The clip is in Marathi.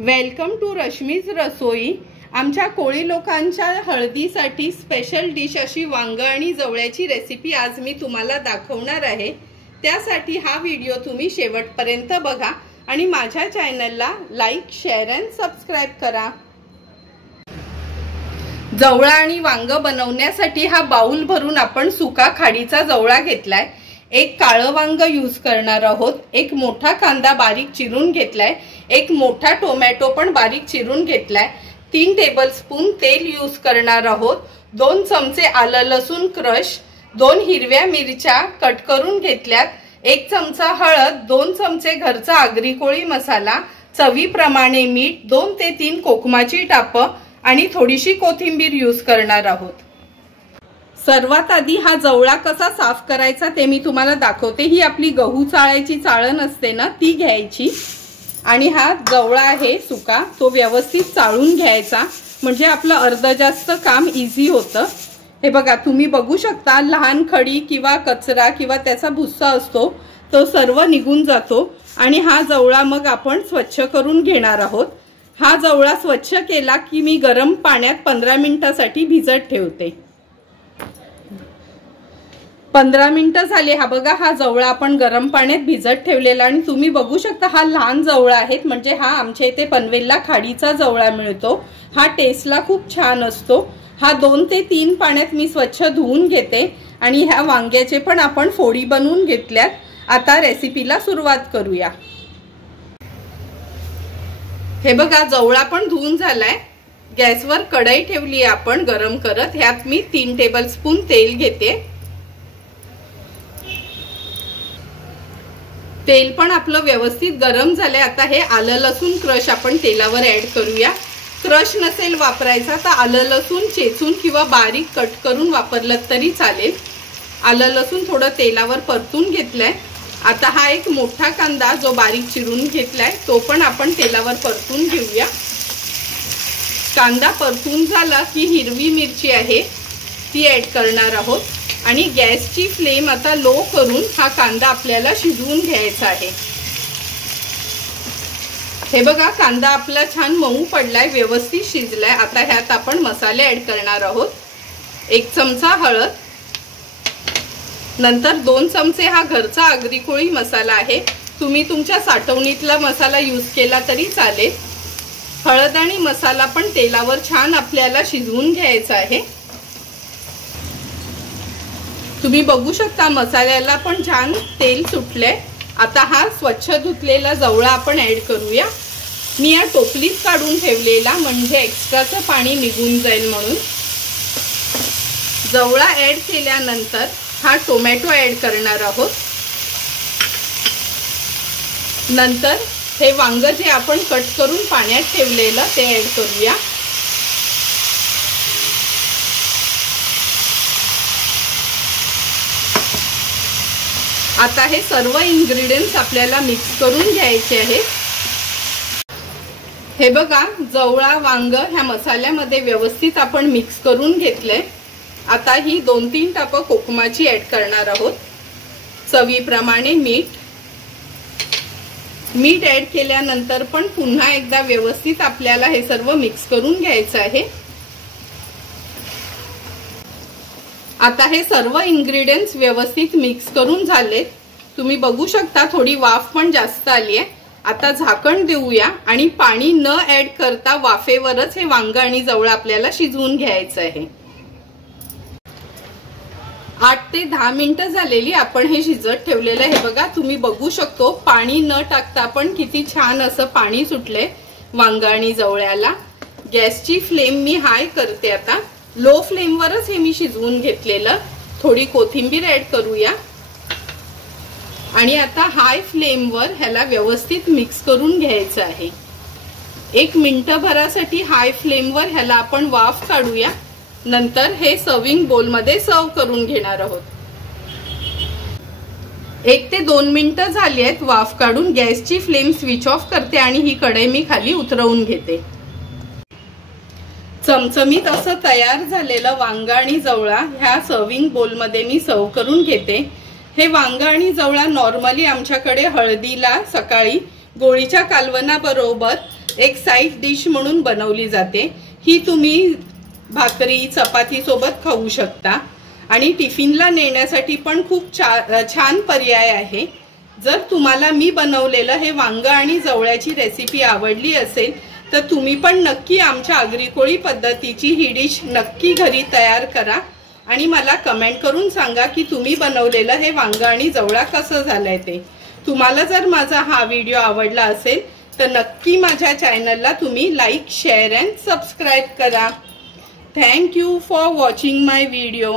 वेलकम टू रश्मीज रसोई। आमच्या कोळी लोकांच्या हळदीसाठी स्पेशल डिश अशी वांग आणि जवळ्याची रेसिपी आज मी तुम्हाला दाखवणार आहे। त्यासाठी हा व्हिडिओ तुम्ही शेवटपर्यंत बघा आणि माझ्या चॅनलला लाईक, शेअर अँड सबस्क्राइब करा। जवळा आणि वांग बनवण्यासाठी हा बाउल भरून आपण सुका खाडीचा जवळा घेतलाय। एक काळं वांग यूज करणार आहोत। एक मोठा कांदा बारीक चिरून घेतलाय। एक मोठा टोमॅटो पण बारीक चिरून घेतलाय। 3 टेबलस्पून तेल यूज करणार आहोत। 2 चमचे आलं लसूण क्रश, 2 हिरव्या मिरच्या कट करून घेतल्यात, 1 चमचा हळद, 2 चमचे घरचा आगरी कोळी मसाला, चवीप्रमाणे मीठ, 2 ते 3 कोकमाची टापं आणि थोडीशी कोथिंबीर यूज करणार आहोत। सर्वात आधी हा जवळा कसा साफ करायचा ते मी तुम्हाला दाखवते। ही आपली गहू चाळायची चाळण असते ना, ती घ्यायची आणि हा जवळा आहे सुका, तो व्यवस्थित चाळून घ्यायचा, म्हणजे आपलं अर्ध जास्त काम इझी होतं। हे बघा, तुम्ही बघू शकता लहान खडी किंवा कचरा किंवा त्याचा भुस्सा असतो तो सर्व निघून जातो आणि हा जवळा मग आपण स्वच्छ करून घेणार आहोत। हा जवळा स्वच्छ केला की मी गरम पाण्यात 15 मिनिटांसाठी भिजत ठेवते। 15 मिनिटं झाले। हा बघा, हा जवळा आपण गरम पाण्यात भिजत ठेवलेला आणि तुम्ही बघू शकता हा लहान जवळा आहे, म्हणजे हा आमच्या इथे पनवेलला खाडीचा जवळा मिळतो। हा टेस्टला खूप छान असतो। हा 2 ते 3 पाण्यात मी स्वच्छ धुवून घेते आणि ह्या वांग्याचे पण आपण फोडी बनवून घेतल्यात। आता रेसिपीला सुरुवात करूया। हे बघा, जवळा पण धुवून झालाय। गॅसवर कढई ठेवली आपण गरम करत। ह्यात मी 3 टेबलस्पून तेल घेते। तेल पण आपलं व्यवस्थित गरम झाले। आता हे आलं लसूण क्रश आपण तेलावर ऍड करूया। क्रश नसेल वापरायचा तर आलं लसूण चेचून किंवा बारीक कट करून वापरलं तरी चालेल। आलं लसूण थोडं तेलावर परतून घेतलंय। आता हा एक मोठा कांदा जो बारीक चिरून घेतलाय तो पण आपण तेलावर परतून घेऊया। कांदा परतून झाला की हिरवी मिरची आहे ती ऍड करणार आहोत आणि गॅसची फ्लेम आता लो करून हा कांदा आपल्याला शिजवून घ्यायचा आहे। हे बघा, कांदा आपला छान मऊ पडलाय, व्यवस्थित शिजलाय। आता ह्यात आपण मसाले ऍड करणार आहोत। 1 चमचा हळद, नंतर 2 चमचे हा घरचा आगरी कोळी मसाला आहे। तुम्ही तुमच्या साठवणीतला मसाला यूज केला तरी चालेल। हळद आणि मसाला पण तेलावर छान आपल्याला शिजवून घ्यायचा आहे। तुम्ही बघू शकता मसाल्याला पण छान तेल सुटले। आता हा स्वच्छ धुतलेला जवळा आपण ऍड करूया। मी या टोपलीत काढून ठेवलेला, म्हणजे एक्स्ट्राचं पाणी निघून जाईल म्हणून। जवळा ऍड केल्यानंतर हा टोमॅटो ऍड करणार आहोत। नंतर हे वांग जे आपण कट करून पाण्यात ठेवलेलं ते ऍड करूया। आता हे सर्व इन्ग्रेडियंट्स आपल्याला मिक्स करून घ्यायचे आहेत। हे बघा, जवळा वांग ह्या मसाल्यामध्ये व्यवस्थित आपण मिक्स करून घेतले। आता ही 2-3 टापं कोकमाची ऍड करणार आहोत। चवीप्रमाणे मीठ ऍड केल्यानंतर पण पुन्हा एकदा व्यवस्थित आपल्याला हे सर्व मिक्स करून घ्यायचं आहे। आता हे सर्व इन्ग्रेडियंट्स व्यवस्थित मिक्स करून झालेत। तुम्ही बघू शकता थोडी वाफ पण जास्त आली आहे। आता झाकण देऊया आणि पाणी न ऍड करता वाफेवरच हे वांग आणि जवळा आपल्याला शिजवून घ्यायचं आहे। 8 ते 10 मिनिटं झालेली आपण हे शिजत ठेवलेलं आहे। बघा, तुम्ही बघू शकतो पाणी न टाकता पण किती छान असं पाणी सुटलंय वांग आणि जवळ्याला। गॅसची फ्लेम मी हाय करते। आता लो फ्लेमवरच हे मी शिजवून घेतलेलं। थोडी कोथिंबीर ऍड करूया आणि आता हाय फ्लेमवर ह्याला व्यवस्थित मिक्स करून घ्यायचं आहे। 1 मिनिटभरासाठी हाय फ्लेमवर ह्याला आपण वाफ काढूया। नंतर हे सर्विंग बोल मध्ये सर्व करून घेणार आहोत। 1 ते 2 मिनिटं झाली आहेत वाफ काढून। गॅसची फ्लेम स्विच ऑफ करते आणि ही कढई मी खाली उतरवून घेते। चमचमीत असं तयार झालेलं वांग आणि जवळा ह्या सर्विंग बोल मध्ये मी सर्व करून घेते। हे वांग आणि जवळा नॉर्मली आमच्याकडे हळदीला सकाळी गोळीच्या कालवणाबरोबर एक साईड डिश म्हणून बनवली जाते। ही तुम्ही भाकरी चपाती सोबत खाऊ शकता आणि टिफिनला नेण्यासाठी पण खूप छान पर्याय आहे। जर तुम्हाला मी बनवलेलं हे वांग आणि जवळ्याची रेसिपी आवडली असेल तर तुम्ही पण नक्की आमच्या आगरी कोळी पद्धतीची ही डिश नक्की घरी तयार करा आणि मला कमेंट करून सांगा की तुम्ही बनवलेलं हे वांग आणि जवळा कसं झालंय ते। तुम्हाला जर माझा हा व्हिडिओ आवडला असेल तर नक्की माझ्या चॅनलला तुम्ही लाईक शेअर अँड सबस्क्राईब करा। Thank you for watching my video.